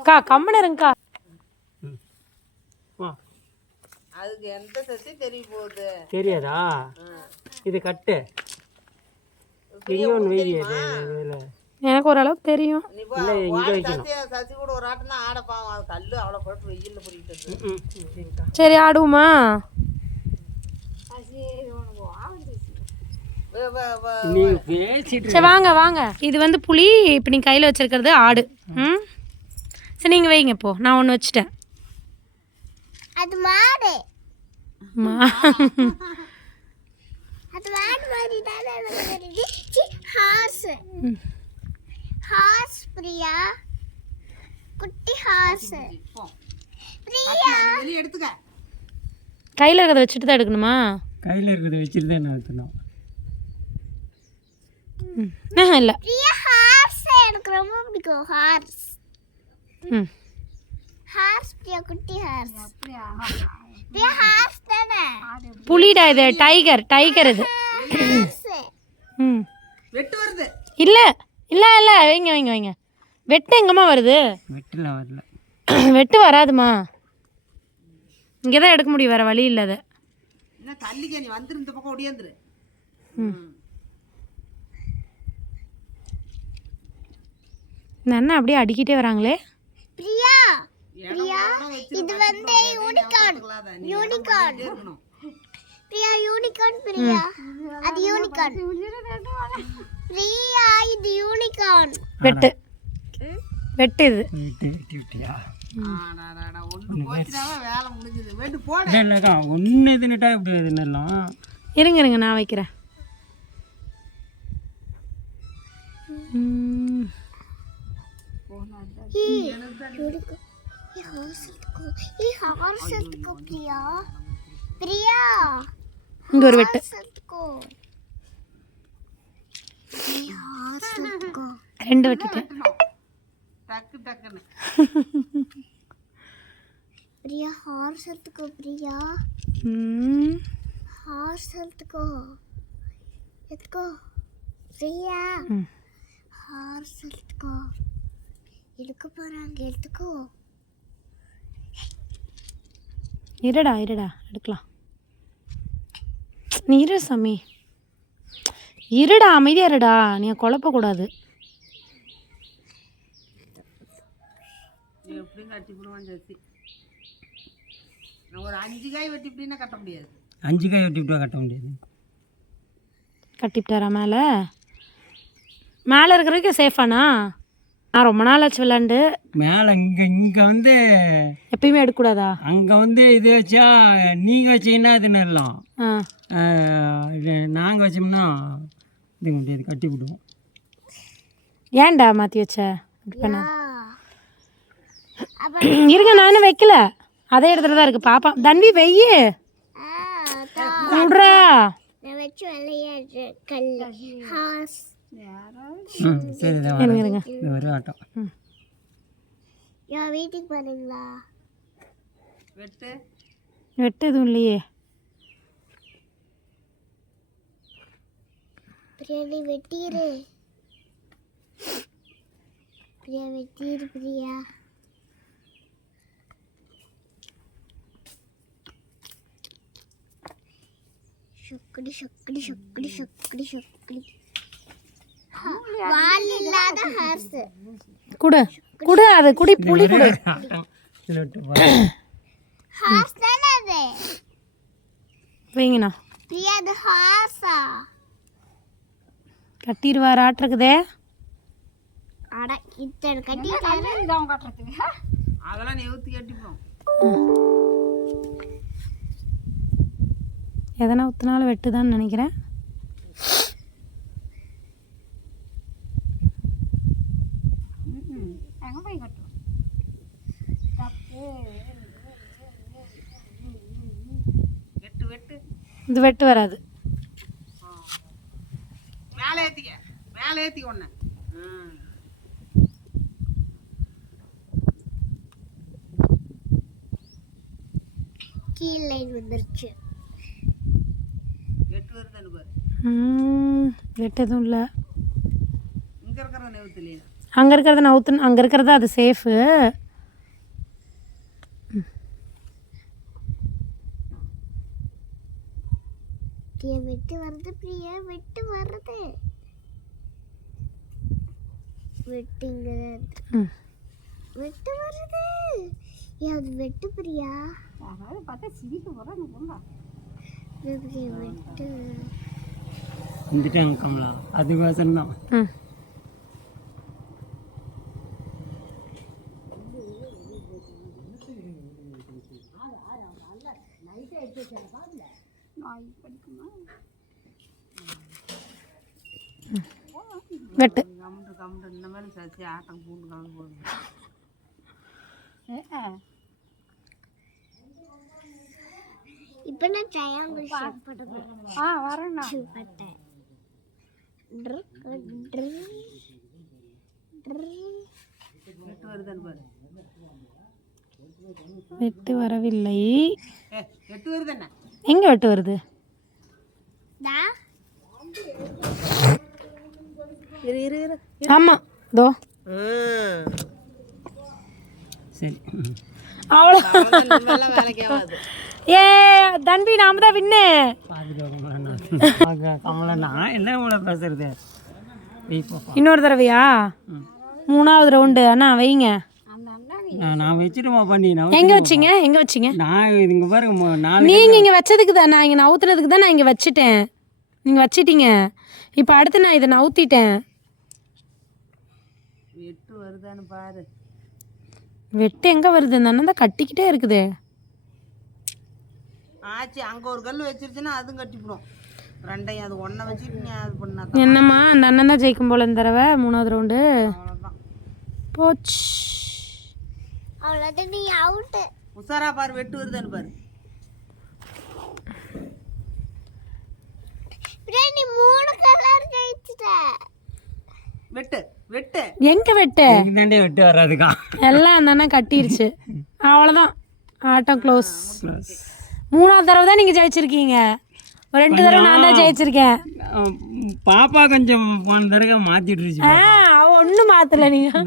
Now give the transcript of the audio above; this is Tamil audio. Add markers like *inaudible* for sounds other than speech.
அக்கா கம்மன் இருங்கக்கா. ஆ அதுக்கு எந்த சசி தெரிய போகுது? தெரியாதா? இது கட்டு. எனக்கு ஓரளவுக்கு தெரியும். சசி சசி கூட ஒரு ஆட்டம் ஆட பாவம். அது கல்லு அவ்வளோ போட்டு வெயில்ல சரி ஆடுவோமா? சரி வாங்க வாங்க. இது வந்து புளி இப்போ நீ கையில் வச்சிருக்கிறது ஆடு. ம்? சரி நீங்கள் வைங்க இப்போ நான் ஒன்று வச்சுட்டேன். அது மாடு. மா அது மாடு மாதிரி தானே சி ஹார்ஸ். ஹார்ஸ் பிரியா? குட்டி ஹார்ஸ். பிரியா? கையில் இருக்கிறத வச்சுட்டு தான் எடுக்கணுமா? கையில் இருக்கிறத வச்சுட்டு தான் நடத்தணும் ஆஹா இல்லை. ஹார்ஸ் எனக்கு ரொம்ப பிடிக்கும் ஹார்ஸ் ம். ஹார்ஸ் பிரியா குட்டி ஹார்ஸ் பிரியா ஹார்ஸ் தானே? புலிடா இது டைகர் டைகர் இது. ம். வெட்டு வருது. இல்லை இல்லை இல்லை வைங்க வைங்க வைங்க. வெட்டு எங்கம்மா வருது? வெட்டில் வரல. *clears throat* வெட்டு வராதுமா இங்கே தான் எடுக்க முடியும் வேறு வழி இல்லை அதை. என்ன தள்ளிக்க நீ வந்துரு இந்த பக்கம் ஒடியாந்துரு இந்த அண்ணன் அப்படியே அடிக்கிட்டே வராங்களே? பிரியா பிரியா இது வந்து unicorn unicorn Priya unicorn Priya. அது யூனிகார்ன் பிரியா இது யூனிகார்ன் வெட்டு. வெட்டு இது. ஒன்று இதுன்னுட்டா இப்படி இருங்க இருங்க நான் வைக்கிறேன். ഈ ഈ ഹോർസ് എടുക്കൂ ഈ ഹോർസ് എടുക്കൂ പ്രിയ. പ്രിയ ഇതൊരു വെട്ട്. രണ്ട് വെട്ടിട്ട്. പ്രിയ ഹോർസ് എടുക്കൂ പ്രിയ? ഹോർസ് എടുക്കൂ? എടുക്കൂ? പ്രിയ ഹോർസ് എടുക്കൂ? இழுக்க போகிறாங்க எடுத்துக்கோ இருடா இருடா எடுக்கலாம். நீ இரு சாமி. இருடா அமைதியாக இருடா. நீ குழப்பக்கூடாது ஒரு அஞ்சு காய் வெட்டிவிட்டீங்கன்னா கட்ட முடியாது. அஞ்சு காய் வெட்டிவிட்டா கட்ட முடியாது. கட்டிவிட்டாரா மேலே? மேலே இருக்கிறதுக்கு சேஃபானா நான் ரொம்ப நாள் ஆச்சு விளாண்டு மேலே இங்கே இங்கே வந்து எப்பயுமே எடுக்கக்கூடாதா? அங்கே வந்து இது வச்சா நீங்கள் வச்சீங்கன்னா இது நடலாம் ஆ. நாங்கள் வச்சோம்னா இது முடியாது கட்டி விடுவோம். ஏன்டா மாற்றி வச்ச? *clears throat* இருங்க நானும் வைக்கல. அதே இடத்துல தான் இருக்கு. பாப்பா தன்வி வெய்யு. ஆ தா. விட்றா ம் சரி இருங்க இது ஒரு ஆட்டம் என் வீட்டுக்கு போறீங்களா வெட்டு வெட்டு எதுவும் இல்லையே பிரியா நீ வெட்டிடு பிரியா வெட்டிடு பிரியா சொக்கடி சொக்கடி சொக்கடி சொக்கடி சொக்கடி குடு. குடு அது குடி புளி குடு. வைங்கண்ணா பிரியா அது? ஹார்ஸா கட்டிடுவார் ஆட்டிருக்குதே. எதனா ஊற்றினாலும் வெட்டுதான்னு நினைக்கிறேன். எங்கே போய் கட்டுவோம் தப்பு. வெட்டு வெட்டு. இது வெட்டு வராது. மேலே ஏற்றிக்க மேலே ஏற்றிக்க ஒன்று கீழே வந்துருச்சு வெட்டு வருதுன்னு பாரு. ம், வெட்டு எதுவும் இல்லை. இங்கே இருக்கிற நெவுத்து இல்லையா அங்கே இருக்கிறத நவுத்து அங்கே இருக்கிறது அது சேஃபு வெட்டு வருது பிரியா வெட்டு வருது வெட்டு இங்க வெட்டு வருது ஏன் அது வெட்டு பிரியா. அதாவது பார்த்தா சிரிக்க போகிறேன் வெட்டு. வந்துட்டாங்க கமலா. அதுக்கோசரம் தான் ம் வெட்டு கமுண்டு கமுண்டு இந்த மாதிரி சச்சி ஆட்டம் பூண்டு கலந்து போடுங்க. இப்போ நான் ட்ரையாங்கிள் ஷேப் போட்டு ஆ வரேண்ணா. பட்டேன். ட்ரு, ட்ரு, ட்ரு. வெட்டு வருதுன்னு பாரு. வெட்டு வரவில்லை. எங்கே வெட்டு வருது? ஆமாம் தோ. சரி. அவ்வளோ. ஏ தன்பி நாம தான் வின்னு. என்ன? பேசுறது? இன்னொரு தடவையா? மூணாவது ரவுண்டு அண்ணா வைங்க. நான் நான் வச்சுட்டுமா பண்ணி? நான் எங்கே வச்சிங்க? எங்கே வச்சிங்க? நான் இங்க பாருங்க நாலு நீங்கள் இங்கே வச்சதுக்கு தான் நான் இங்கே நவுத்துனதுக்கு தான் நான் இங்கே வச்சிட்டேன். நீங்கள் வச்சிட்டீங்க. இப்போ அடுத்து நான் இதை நவுத்திட்டேன் வெட்டு வருதான்னு பாரு. வெட்டு எங்கே வருது தான் கட்டிக்கிட்டே இருக்குது. ஆச்சு அங்கே ஒரு கல் வச்சிருச்சுன்னா அதுவும் கட்டிவிடும் ரெண்டையும் அது ஒன்றை வச்சுட்டு நீ அது பண்ணா என்னம்மா அந்த அண்ணன் தான் ஜெயிக்கும் போல இந்த தடவை மூணாவது ரவுண்டு போச்சு. அவ்வளோதான் நீ அவுட்டு உஷாரா பாரு வெட்டு வருதான்னு பாரு. நீ மூணு கலர் ஜெயிச்சிட்ட. வெட்டு வெட்டு. எங்கே வெட்டு? தாண்டே விட்டு வராதுக்கா. எல்லாம் அந்த அண்ணன் கட்டிருச்சு அவ்வளோதான் ஆட்டம் க்ளோஸ் மூணாவது தடவை தான் நீங்கள் ஜெயிச்சிருக்கீங்க. ஒரு ரெண்டு தடவை நான் தான் ஜெயிச்சிருக்கேன். பாப்பா கொஞ்சம் போன தடவை மாத்திட்டுருச்சு ஆ ஒன்றும் மாற்றல நீங்கள்